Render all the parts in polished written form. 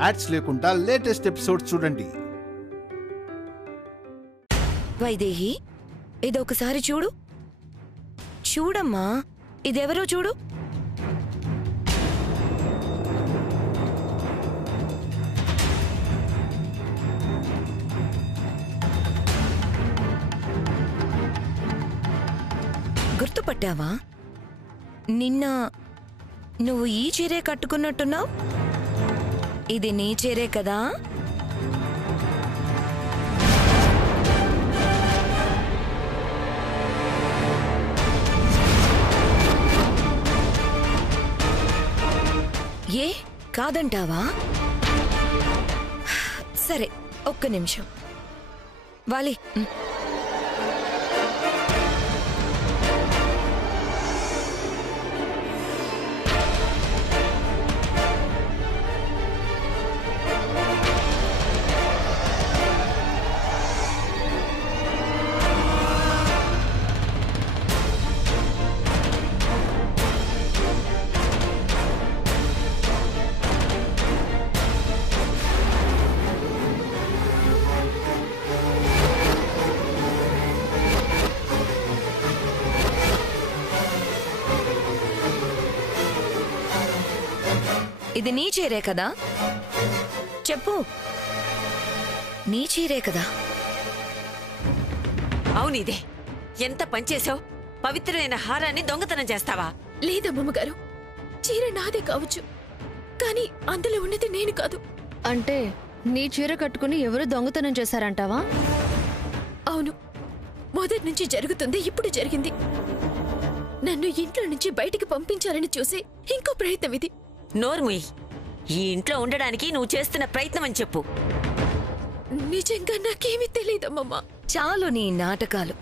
Ads లేకుండా latest episodes చూడండి. వైదేహి, ఇదొకసారి చూడు. చూడమ్మా, ఇదెవరో చూడు. గుర్తుపట్టావా? నిన్న నువ్వు ఈ చీరే కట్టుకున్నట్టున్నావు. ఇది నీ చీరే కదా? ఏ కాదంటావా? సరే, ఒక్క నిమిషం. వాలి, ఇది నీ చీరే కదా? చెప్పు, నీ చీరే కదా? అవునిదే. ఎంత పనిచేశావు? పవిత్రమైన హారాన్ని దొంగతనం చేస్తావా? లేదమ్మమ్మగారు, చీర నాదే కావచ్చు, కానీ అందులో ఉన్నది నేను కాదు. అంటే నీ చీర కట్టుకుని ఎవరు దొంగతనం చేశారంటావా? అవును, మొదటి నుంచి జరుగుతుంది, ఇప్పుడు జరిగింది. నన్ను ఇంట్లో నుంచి బయటికి పంపించాలని చూసే ఇంకో ప్రయత్నం ఇది. నోర్ముయ్, ఈ ఇంట్లో ఉండడానికి నువ్వు చేస్తున్న ప్రయత్నం అని చెప్పు. నిజంగా నాకేమీ తెలియదమ్మమ్మా. చాలు నీ నాటకాలు.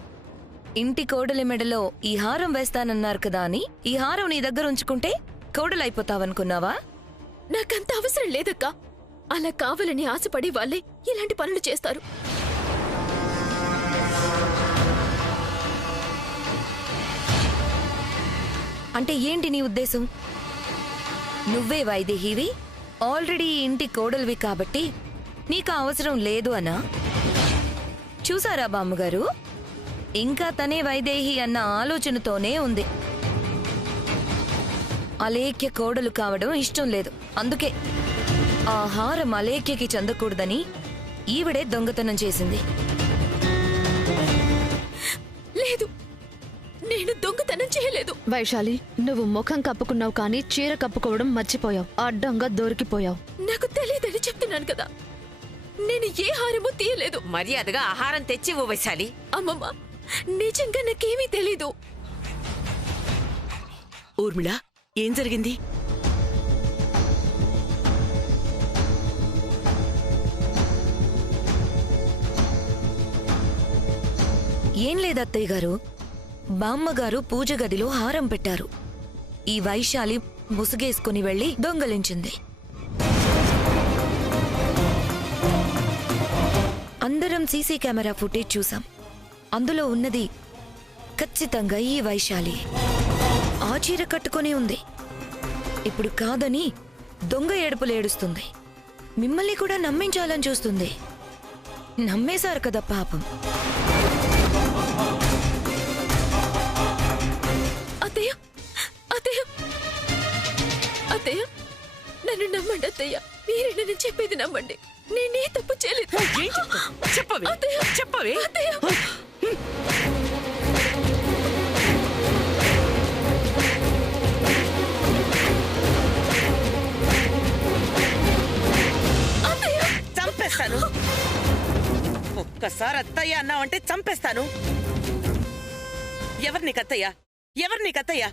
ఇంటి కోడలి మెడలో ఈ హారం వేస్తానన్నారు కదా అని ఈ హారం నీ దగ్గర ఉంచుకుంటే కోడలైపోతావనుకున్నావా? నాకంత అవసరం లేదక్కా. అలా కావాలని ఆశపడి వాళ్ళే ఇలాంటి పనులు చేస్తారు. అంటే ఏంటి నీ ఉద్దేశం? నువ్వే వైదేహివి, ఆల్రెడీ ఇంటి కోడలివి కాబట్టి నీకు అవసరం లేదు అనా? చూసారా బామ్మగారు, ఇంకా తనే వైదేహి అన్న ఆలోచనతోనే ఉంది. అలేఖ్య కోడలు కావడం ఇష్టం లేదు. అందుకే ఆ హారం అలేఖ్యకి చెందకూడదని ఈవిడే దొంగతనం చేసింది. లేదు, నేను దొంగతనం చేయలేదు. వైశాలి, నువ్వు ముఖం కప్పుకున్నావు కానీ చీర కప్పుకోవడం మర్చిపోయావు. అడ్డంగా దొరికిపోయావు. నాకు తెలియదని చెప్తున్నాను కదా. నేను ఏ హారమూ తీయలేదు. మర్యాదగా ఆహారం తెచ్చి వైశాలి. అమ్మమ్మ, నిజంగా నాకేమీ తెలీదు. ఊర్మిళ, ఏం జరిగింది? ఏం లేదత్తయ్య గారు, బామ్మగారు పూజ గదిలో హారం పెట్టారు. ఈ వైశాలి ముసుగేసుకుని వెళ్లి దొంగలించింది. అందరం సీసీ కెమెరా ఫుటేజ్ చూసాం. అందులో ఉన్నది ఖచ్చితంగా ఈ వైశాలి. ఆ చీర కట్టుకుని ఉంది. ఇప్పుడు కాదని దొంగ ఏడుపులు ఏడుస్తుంది. మిమ్మల్ని కూడా నమ్మించాలని చూస్తుంది. నమ్మేశారు కదా పాపం. అత్తయ్య, నన్ను నమ్మండి అత్తయ్య. మీరే నన్ను చెప్పేది నమ్మండి. నేనే తప్పు చేయలేదు. చెప్పవే, చెప్పవే. చంపేస్తాను. ఒక్కసారి అత్తయ్య అన్నావంటే చంపేస్తాను. ఎవరిని కత్తయ్య? ఎవరిని కత్తయ్య?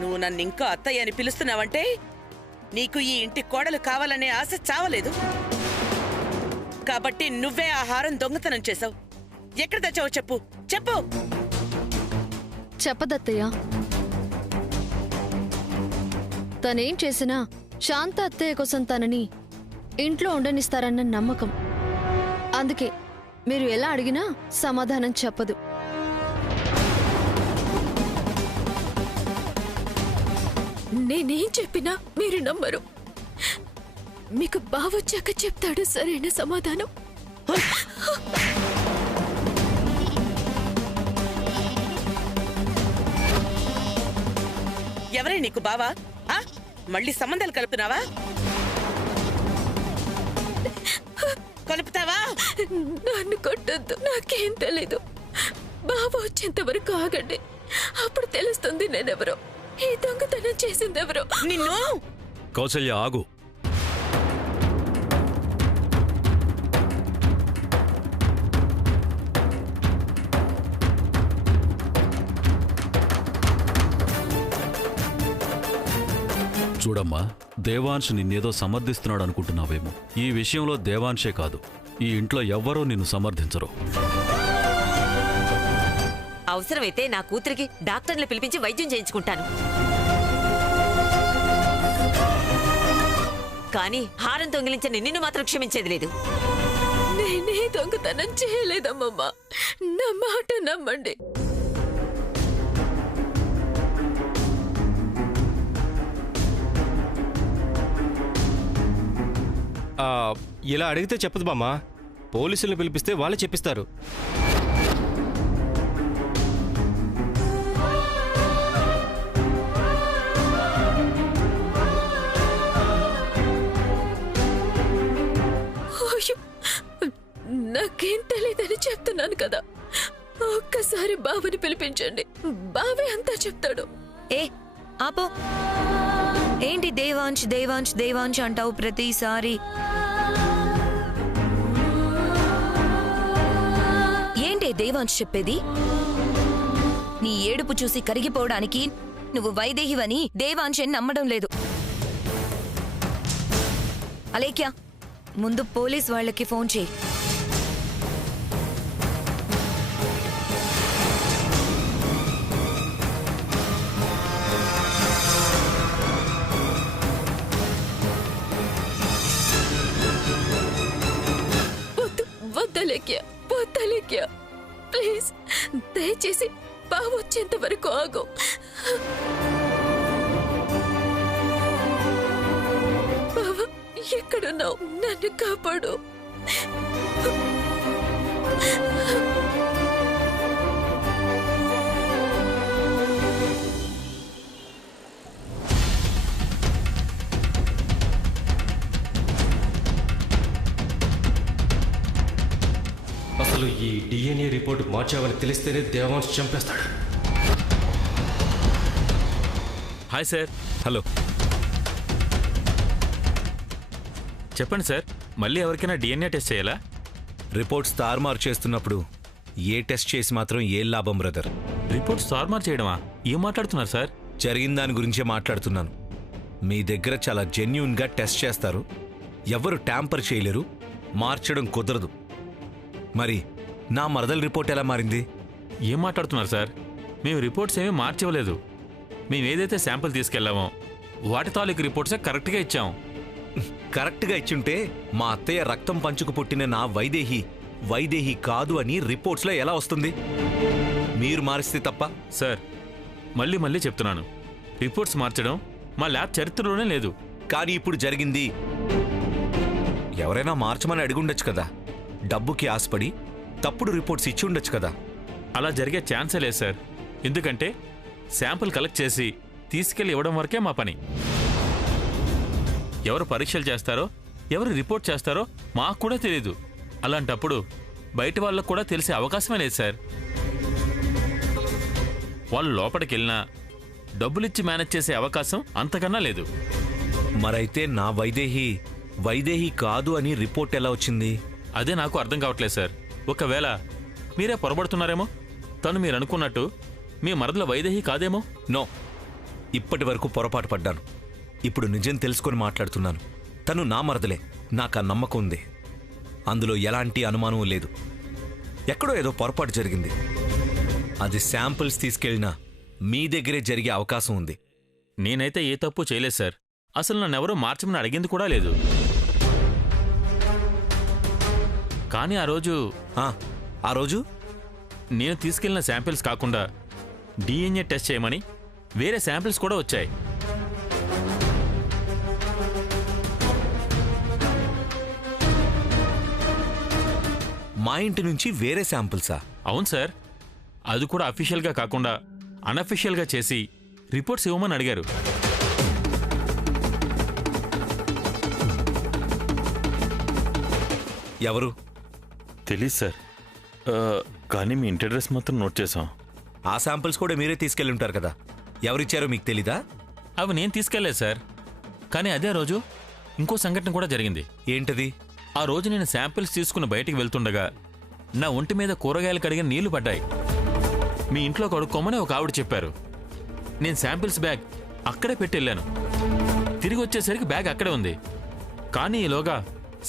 నువ్వు నన్ను ఇంకా అత్తయ్య అని పిలుస్తున్నావంటే నీకు ఈ ఇంటి కోడలు కావాలనే ఆశ చావలేదు. కాబట్టి నువ్వే ఆ హారం దొంగతనం చేశావు. ఎక్కడ తెచ్చావో చెప్పు, చెప్పు. చెప్పదత్తయ్య. తనేం చేసినా శాంత అత్తయ్య కోసం తనని ఇంట్లో ఉండనిస్తారన్న నమ్మకం. అందుకే మీరు ఎలా అడిగినా సమాధానం చెప్పదు. నేనేం చెప్పినా మీరు నమ్మరు. మీకు బావొచ్చాక చెప్తాడు సరైన సమాధానం. ఎవరే నీకు బావా? మళ్ళీ సంబంధాలు కలుపుతున్నావా? కలుపుతావా? నన్ను కొట్టొద్దు, నాకేం తెలీదు. బావ వచ్చేంత వరకు ఆగండి, అప్పుడు తెలుస్తుంది నేనెవరో, ఈ దొంగతనం చేసిందెవరో. నిన్ను కౌసల్య ఆగు. చూడమ్మా, దేవాంశ్ నిన్నేదో సమర్థిస్తున్నాడు అనుకుంటున్నావేమో. ఈ విషయంలో దేవాంశే కాదు, ఈ ఇంట్లో ఎవ్వరూ నిన్ను సమర్థించరు. అవసరమైతే నా కూతురికి డాక్టర్ని పిలిపించి వైద్యం చేయించుకుంటాను. కానీ హారం దొంగిలించిన నిన్ను మాత్రం క్షమించేది లేదు. నేనే దొంగతనం చేయలేదమ్మమ్మ, నా మాట నమ్మండి. ఇలా అడిగితే చెప్పదు బామ్మా. పోలీసుల్ని పిలిపిస్తే వాళ్ళే చెప్పిస్తారు. నాకేం తెలీదని చెప్తున్నాను కదా, ఒక్కసారి బావని పిలిపించండి, బావే అంతా చెప్తాడు. ఏ ఆపో, ఏంటి దేవాంశ్ దేవాంశ్ దేవాంశ్ అంటావు ప్రతిసారి? ఏంటి దేవాంశ్ చెప్పేది? నీ ఏడుపు చూసి కరిగిపోవడానికి నువ్వు వైదేహివని దేవాంశ్ నమ్మడం లేదు. అలేఖ్య, ముందు పోలీస్ వాళ్ళకి ఫోన్ చేయి. వద్దలేఖ్య, ప్లీజ్ దయచేసి బావ వచ్చేంత వరకు ఆగు. బావ ఎక్కడున్నావు? నన్ను కాపాడు. అసలు ఈ డిఎన్ఏ రిపోర్ట్ మార్చావని తెలిస్తేనే దేవాంశ్ చంపేస్తాడు. Hi sir. హలో, చెప్పండి సార్. మళ్ళీ ఎవరికైనా డిఎన్ఏ టెస్ట్ చేయాలా? రిపోర్ట్స్ తారుమారు చేస్తున్నప్పుడు ఏ టెస్ట్ చేసి మాత్రం ఏం లాభం బ్రదర్? రిపోర్ట్స్ తారుమారు చేయడమా? ఏం మాట్లాడుతున్నారు సార్? జరిగిన దాని గురించే మాట్లాడుతున్నాను. మీ దగ్గర చాలా జెన్యూన్గా టెస్ట్ చేస్తారు, ఎవరు ట్యాంపర్ చేయలేరు, మార్చడం కుదరదు. మరి నా మరదల రిపోర్ట్ ఎలా మారింది? ఏం మాట్లాడుతున్నారు సార్? మేము రిపోర్ట్స్ ఏమీ మార్చివ్వలేదు. మేము ఏదైతే శాంపుల్ తీసుకెళ్లామో వాటి తాలూకు రిపోర్ట్సే కరెక్ట్గా ఇచ్చాం. కరెక్ట్గా ఇచ్చుంటే మా అత్తయ్య రక్తం పంచుకు పుట్టిన నా వైదేహి కాదు అని రిపోర్ట్స్లో ఎలా వస్తుంది? మీరు మారిస్తే తప్ప. సార్, మళ్ళీ చెప్తున్నాను, రిపోర్ట్స్ మార్చడం మా ల్యాబ్ చరిత్రలోనే లేదు. కానీ ఇప్పుడు జరిగింది. ఎవరైనా మార్చమని అడిగుండొచ్చు కదా, డబ్బుకి ఆశపడి తప్పుడు రిపోర్ట్స్ ఇచ్చి ఉండొచ్చు కదా. అలా జరిగే ఛాన్సే లేదు సార్. ఎందుకంటే శాంపుల్ కలెక్ట్ చేసి తీసుకెళ్లి ఇవ్వడం వరకే మా పని. ఎవరు పరీక్షలు చేస్తారో, ఎవరు రిపోర్ట్ చేస్తారో మాకు కూడా తెలియదు. అలాంటప్పుడు బయట వాళ్ళకు కూడా తెలిసే అవకాశమే లేదు సార్. వాళ్ళు లోపలికి వెళ్ళినా డబ్బులిచ్చి మేనేజ్ చేసే అవకాశం అంతకన్నా లేదు. మరైతే నా వైదేహి కాదు అని రిపోర్ట్ ఎలా వచ్చింది? అదే నాకు అర్థం కావట్లేదు సార్. ఒకవేళ మీరే పొరబడుతున్నారేమో. తను మీరు అనుకున్నట్టు మీ మరదల వైదేహి కాదేమో. నో, ఇప్పటి వరకు పొరపాటు పడ్డాను. ఇప్పుడు నిజం తెలుసుకొని మాట్లాడుతున్నాను. తను నా మరదలే, నాకు ఆ నమ్మకం ఉంది. అందులో ఎలాంటి అనుమానం లేదు. ఎక్కడో ఏదో పొరపాటు జరిగింది. అది శాంపిల్స్ తీసుకెళ్ళినా మీ దగ్గరే జరిగే అవకాశం ఉంది. నేనైతే ఏ తప్పు చేయలేదు సార్. అసలు నన్నెవరూ మార్చమని అడిగింది కూడా లేదు. కానీ ఆ రోజు నేను తీసుకెళ్లిన శాంపిల్స్ కాకుండా డిఎన్ఏ టెస్ట్ చేయమని వేరే శాంపిల్స్ కూడా వచ్చాయి. ఇంటి నుంచి వేరే శాంపిల్సా? అవును సార్, అది కూడా అఫీషియల్గా కాకుండా అన్అఫీషియల్గా చేసి రిపోర్ట్స్ ఇవ్వమని అడిగారు. ఎవరు? తెలీదు సార్, కానీ మీ ఇంటి అడ్రస్ మాత్రం నోట్ చేసాం. ఆ శాంపిల్స్ కూడా మీరే తీసుకెళ్ళి ఉంటారు కదా, ఎవరిచ్చారో మీకు తెలీదా? అవి నేను తీసుకెళ్లేదు సార్, కానీ అదే రోజు ఇంకో సంఘటన కూడా జరిగింది. ఏంటది? ఆ రోజు నేను శాంపిల్స్ తీసుకుని బయటికి వెళ్తుండగా నా ఒంటి మీద కూరగాయలు కడిగిన నీళ్లు పడ్డాయి. మీ ఇంట్లో కడుక్కోమని ఒక ఆవిడ చెప్పారు. నేను శాంపిల్స్ బ్యాగ్ అక్కడే పెట్టి వెళ్ళాను. తిరిగి వచ్చేసరికి బ్యాగ్ అక్కడే ఉంది. కానీ ఈలోగా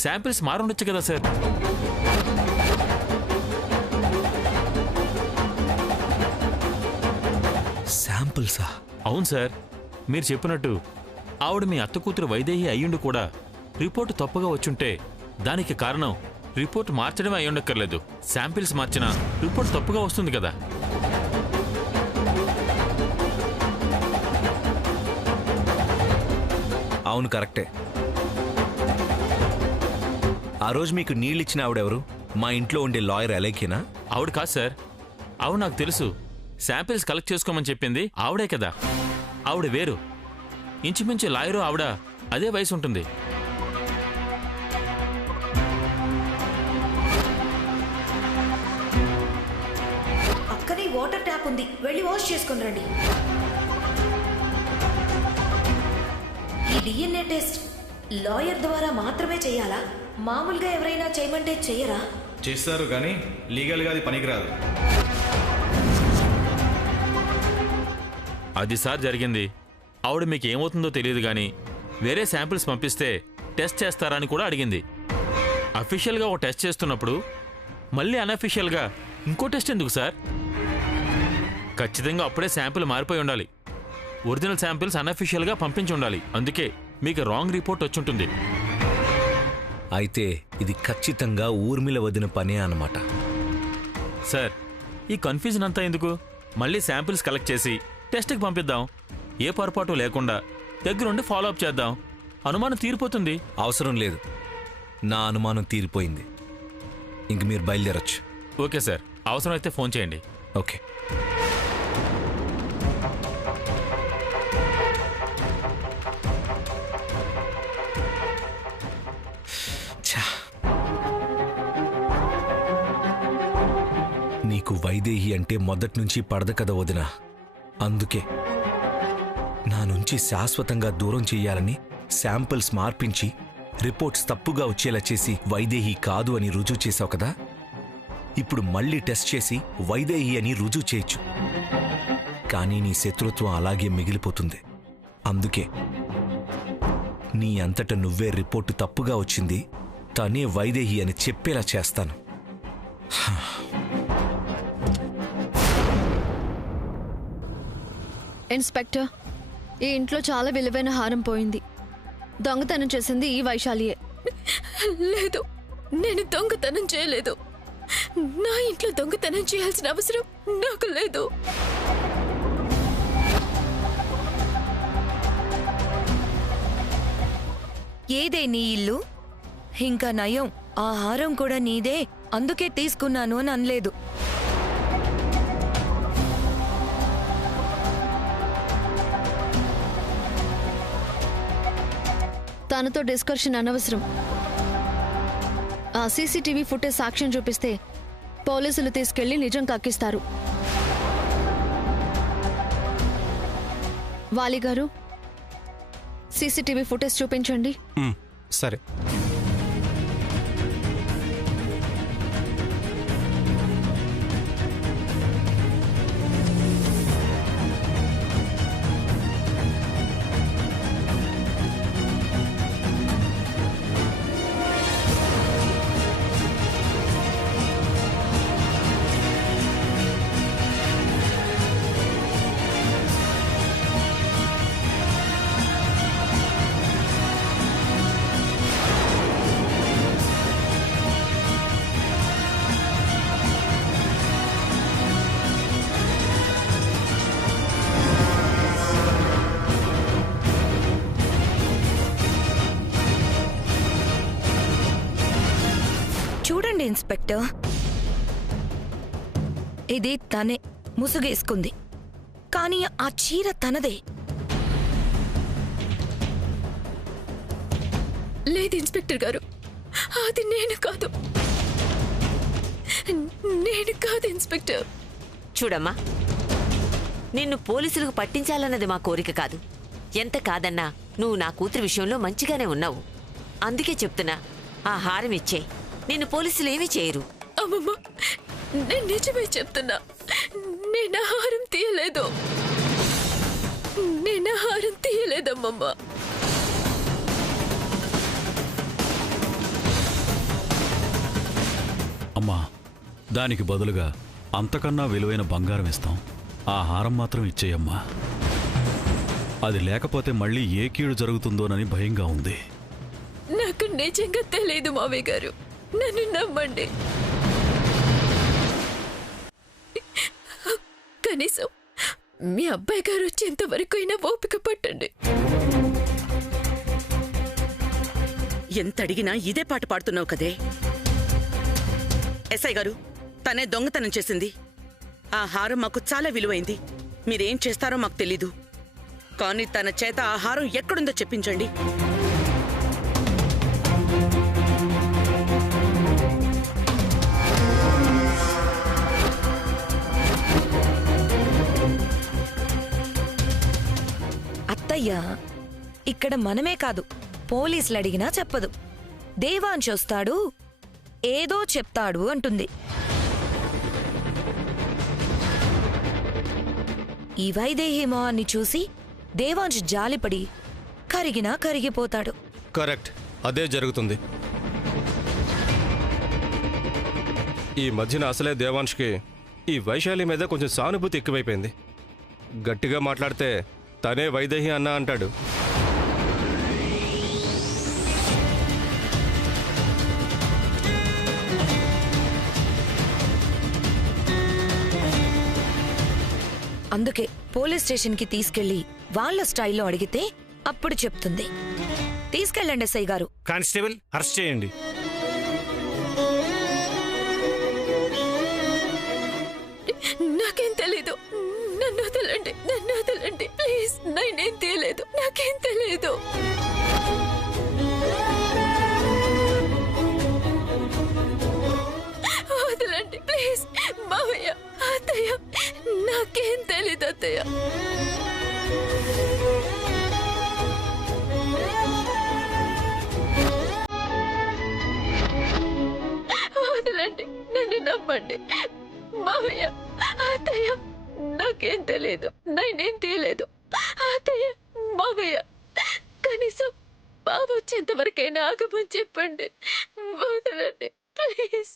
శాంపిల్స్ మారుండొచ్చు కదా సార్. శాంపిల్సా? అవును సార్, మీరు చెప్పినట్టు ఆవిడ మీ అత్త కూతురు వైదేహి అయ్యుండి కూడా రిపోర్టు తప్పుగా వచ్చుంటే దానికి కారణం రిపోర్ట్ మార్చడమే అయ్యుండక్కర్లేదు. శాంపిల్స్ మార్చినా రిపోర్ట్ తప్పుగా వస్తుంది కదా. అవును, కరెక్టే. ఆ రోజు మీకు నీళ్ళిచ్చిన ఆవిడెవరు? మా ఇంట్లో ఉండే లాయర్ అలేఖేనా? ఆవిడ కాదు సార్, ఆవిడ నాకు తెలుసు. శాంపిల్స్ కలెక్ట్ చేసుకోమని చెప్పింది ఆవిడే కదా. ఆవిడ వేరు, ఇంచుమించు లాయరు ఆవిడ అదే వయసు ఉంటుంది. అక్కనే వాటర్ ట్యాప్ ఉంది, వెళ్ళి వాష్ చేసుకుని రండి. ఈ డిఎన్ఏ టెస్ట్ లాయర్ ద్వారా మాత్రమే చేయాలా? మామూలుగా ఎవరైనా చేయమంటే చెయ్యరా? చేస్తారు, కానీ లీగల్గా అది పనికిరాదు. అది సార్ జరిగింది. ఆవిడ మీకు ఏమవుతుందో తెలియదు కానీ వేరే శాంపిల్స్ పంపిస్తే టెస్ట్ చేస్తారా అని కూడా అడిగింది. అఫీషియల్గా ఒక టెస్ట్ చేస్తున్నప్పుడు మళ్ళీ అన్అఫీషియల్గా ఇంకో టెస్ట్ ఎందుకు సార్? ఖచ్చితంగా అప్పుడే శాంపిల్ మారిపోయి ఉండాలి. ఒరిజినల్ శాంపిల్స్ అన్అఫీషియల్గా పంపించి ఉండాలి. అందుకే మీకు రాంగ్ రిపోర్ట్ వచ్చుంటుంది. అయితే ఇది ఖచ్చితంగా ఊర్మిళ వదిన పనే అన్నమాట. సార్, ఈ కన్ఫ్యూజన్ అంతా ఎందుకు? మళ్ళీ శాంపిల్స్ కలెక్ట్ చేసి టెస్ట్కి పంపిద్దాం. ఏ పొరపాటు లేకుండా దగ్గరుండి ఫాలో అప్ చేద్దాం. అనుమానం తీరిపోతుంది. అవసరం లేదు, నా అనుమానం తీరిపోయింది. ఇంక మీరు బయలుదేరొచ్చు. ఓకే సార్, అవసరమైతే ఫోన్ చేయండి. ఓకే. నీకు వైదేహి అంటే మొదట్నుంచి పడద కదా వదినా. అందుకే నా నుంచి శాశ్వతంగా దూరం చెయ్యాలని శాంపిల్స్ మార్పించి రిపోర్ట్స్ తప్పుగా వచ్చేలా చేసి వైదేహి కాదు అని రుజువు చేశావు కదా. ఇప్పుడు మళ్ళీ టెస్ట్ చేసి వైదేహి అని రుజువు చేయొచ్చు, కానీ నీ శత్రుత్వం అలాగే మిగిలిపోతుంది. అందుకే నీ అంతట నువ్వే రిపోర్టు తప్పుగా వచ్చింది, తనే వైదేహి అని చెప్పేలా చేస్తాను. ఇన్స్పెక్టర్, ఈ ఇంట్లో చాలా విలువైన హారం పోయింది. దొంగతనం చేసింది ఈ వైశాలియే. లేదు, నేను దొంగతనం చేయలేదు. నా ఇంట్లో దొంగతనం చేయాల్సిన అవసరం నాకు లేదు. ఏదే నీ ఇల్లు? ఇంకా నయం, ఆ హారం కూడా నీదే, అందుకే తీసుకున్నాను అని అనలేదు. తనతో డిస్కషన్ అనవసరం. ఆ సీసీటీవీ ఫుటేజ్ సాక్ష్యం చూపిస్తే పోలీసులు తీసుకెళ్లి నిజం కక్కిస్తారు. వాలి గారు, సీసీటీవీ ఫుటేజ్ చూపించండి. సరే. చూడండి ఇన్స్పెక్టర్, ఇది తనే ముసుగేసుకుంది, కానీ ఆ చీర తనదే. లేదు ఇన్స్పెక్టర్ గారు, అది నేను కాదు. నేను కాదు ఇన్స్పెక్టర్. చూడమ్మా, నిన్ను పోలీసులకు పట్టించాలన్నది మా కోరిక కాదు. ఎంత కాదన్నా నువ్వు నా కూతురి విషయంలో మంచిగానే ఉన్నావు. అందుకే చెప్తున్నా, ఆ హారం ఇచ్చే. నిన్ను పోలీసులు ఏమీ చేయరు. అమ్మమ్మ, నేను నిజమే చెప్తున్నా. నేను హారం తీయలేదు. నేను హారం తీయలేదమ్మమ్మ. అమ్మా, దానికి బదులుగా అంతకన్నా విలువైన బంగారం ఇస్తాం. ఆ హారం మాత్రం ఇచ్చేయమ్మా. అది లేకపోతే మళ్ళీ ఏ కీడు జరుగుతుందోనని భయంగా ఉంది. నాకు నిజంగా తెలియదు మావయ్య గారు, నన్ను నమ్మండి. కనీసం మీ అబ్బాయి గారు వచ్చేంత వరకు అయినా ఓపిక పట్టండి. ఎంత అడిగినా ఇదే పాట పాడుతున్నావు కదే. ఎస్ఐ గారు, తనే దొంగతనం చేసింది. ఆ హారం మాకు చాలా విలువైంది. మీరేం చేస్తారో మాకు తెలీదు, కానీ తన చేత ఆ హారం ఎక్కడుందో చెప్పించండి. అత్తయ్య, ఇక్కడ మనమే కాదు, పోలీసులు అడిగినా చెప్పదు. దేవాంశ్ వస్తాడు, ఏదో చెప్తాడు అంటుంది. ఈ వైదేహి మొహాన్ని చూసి దేవాంశ్ జాలిపడి కరిగినా కరిగిపోతాడు. కరెక్ట్, అదే జరుగుతుంది. ఈ మధ్యన అసలే దేవాంష్కి ఈ వైశాలి మీద కొంచెం సానుభూతి ఎక్కువైపోయింది. గట్టిగా మాట్లాడితే తనే వైదేహి అన్నా అంటాడు. అందుకే పోలీస్ స్టేషన్కి తీసుకెళ్లి వాళ్ళ స్టైల్లో అడిగితే అప్పుడు చెప్తుంది. తీసుకెళ్ళండి ఎస్ఐ గారు. కానిస్టేబుల్, అరెస్ట్ చేయండి. నాకేం తెలీదు, నన్ను వదలండి, నన్ను వదలండి ప్లీజ్. నేనేం తెలియదు, నాకేం తెలీదు. వదలండి ప్లీజ్. మావయ్య, అత్తయ్య, నాకేం తెలీదు అత్తయ్య. వదలండి, నన్ను నమ్మండి. మావయ్య, అత్తయ్య, నాకేం తెలియదు, నేనేం తీయలేదు. అత్తయ్య, మావయ్య, కనీసం బాబు వచ్చేంత వరకైనా ఆగమని చెప్పండి. వదలండి ప్లీజ్.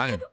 ఆగండి.